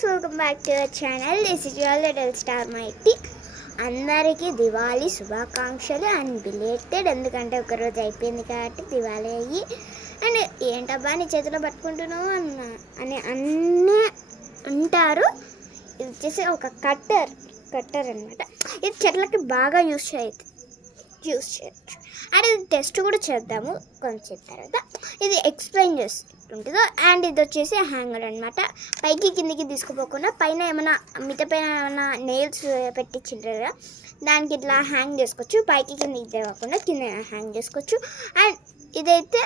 guys, welcome back to our channel. This is your little star mighty. అందరికీ దివాళీ శుభాకాంక్షలు and belated. ఎందుకంటే ఒకరోజు అయిపోయింది కాబట్టి దివాళీ అయ్యి అండ్ ఏంటబ్బా నీ చేతిలో పట్టుకుంటున్నావు అని అన్నీ అంటారు. ఇది వచ్చేసి ఒక కట్టర్ అనమాట. ఇది చెట్లకి బాగా యూజ్ చేయొచ్చు అండ్ ఇది టెస్ట్ కూడా చేద్దాము కొంచెం తర్వాత. ఇది ఎక్స్ప్లెయిన్ చేస్తుంటుందో. అండ్ ఇది వచ్చేసి హ్యాంగర్ అనమాట. పైకి కిందికి తీసుకుపోకుండా పైన ఏమైనా మిగతా పైన ఏమైనా నెయిల్స్ పెట్టించింటారు కదా, దానికి ఇట్లా హ్యాంగ్ చేసుకోవచ్చు. పైకి కిందికి తేవకుండా కింద హ్యాంగ్ చేసుకోవచ్చు. అండ్ ఇదైతే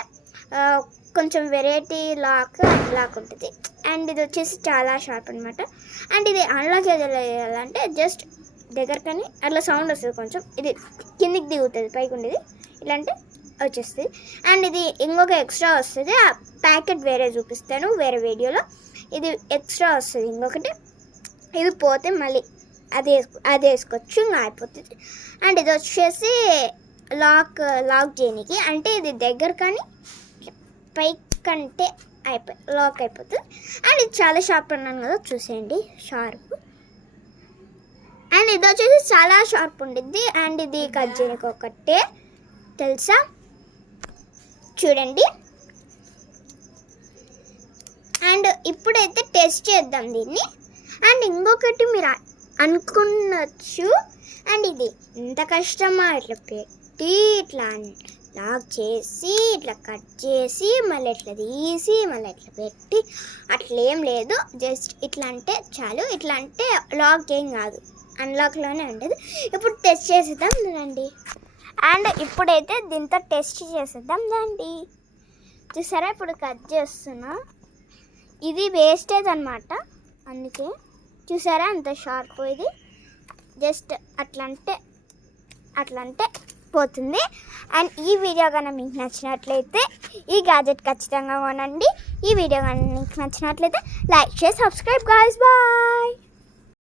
కొంచెం వెరైటీ లాక్ ఉంటుంది. అండ్ ఇది వచ్చేసి చాలా షార్ప్ అనమాట. అండ్ ఇది అన్లాక్ చేయాలంటే జస్ట్ దగ్గరకని అట్లా సౌండ్ వస్తుంది, కొంచెం ఇది కిందికి దిగుతుంది, పైకి ఉండేది ఇట్లా అంటే వచ్చేస్తుంది. అండ్ ఇది ఇంకొక ఎక్స్ట్రా వస్తుంది, ఆ ప్యాకెట్ వేరే చూపిస్తాను వేరే వీడియోలో. ఇది ఎక్స్ట్రా వస్తుంది ఇంకొకటి, ఇది పోతే మళ్ళీ అది వేసుకోవచ్చు, ఇంకా అయిపోతుంది. అండ్ ఇది వచ్చేసి లాక్ చేయడానికి, అంటే ఇది దగ్గర కానీ పైకంటే లాక్ అయిపోతుంది. అండ్ ఇది చాలా షార్ప్ అన్నాను కదా, చూసేయండి షార్ప్. అండ్ ఇది వచ్చేసి చాలా షార్ప్ ఉండిద్ది. అండ్ ఇది కట్ చేయడానికి ఒకటే తెలుసా, చూడండి. అండ్ ఇప్పుడైతే టెస్ట్ చేద్దాం దీన్ని. అండ్ ఇంకొకటి మీరు అనుకున్నచ్చు, అండ్ ఇది ఎంత కష్టమా, ఇట్లా పెట్టి ఇట్లా లాక్ చేసి ఇట్లా కట్ చేసి మళ్ళీ ఇట్లా తీసి మళ్ళీ ఇట్లా పెట్టి అట్లేం లేదు, జస్ట్ ఇట్లా అంటే చాలు. ఇట్లా అంటే లాక్ ఏం కాదు, అన్లాక్లోనే ఉండదు. ఇప్పుడు టెస్ట్ చేసేద్దాం రండి. అండ్ ఇప్పుడైతే దీంతో టెస్ట్ చేసేద్దాం రండి. చూసారా, ఇప్పుడు కట్ చేస్తున్నా. ఇది వేస్టేజ్ అనమాట, అందుకే చూసారా అంత షార్ప్. ఇది జస్ట్ అట్లా అంటే పోతుంది. అండ్ ఈ వీడియో కన్నా మీకు నచ్చినట్లయితే ఈ గ్యాజెట్ ఖచ్చితంగా కొనండి. ఈ వీడియో కన్నా మీకు నచ్చినట్లయితే లైక్ చేసి సబ్స్క్రైబ్ గాయ్స్, బాయ్.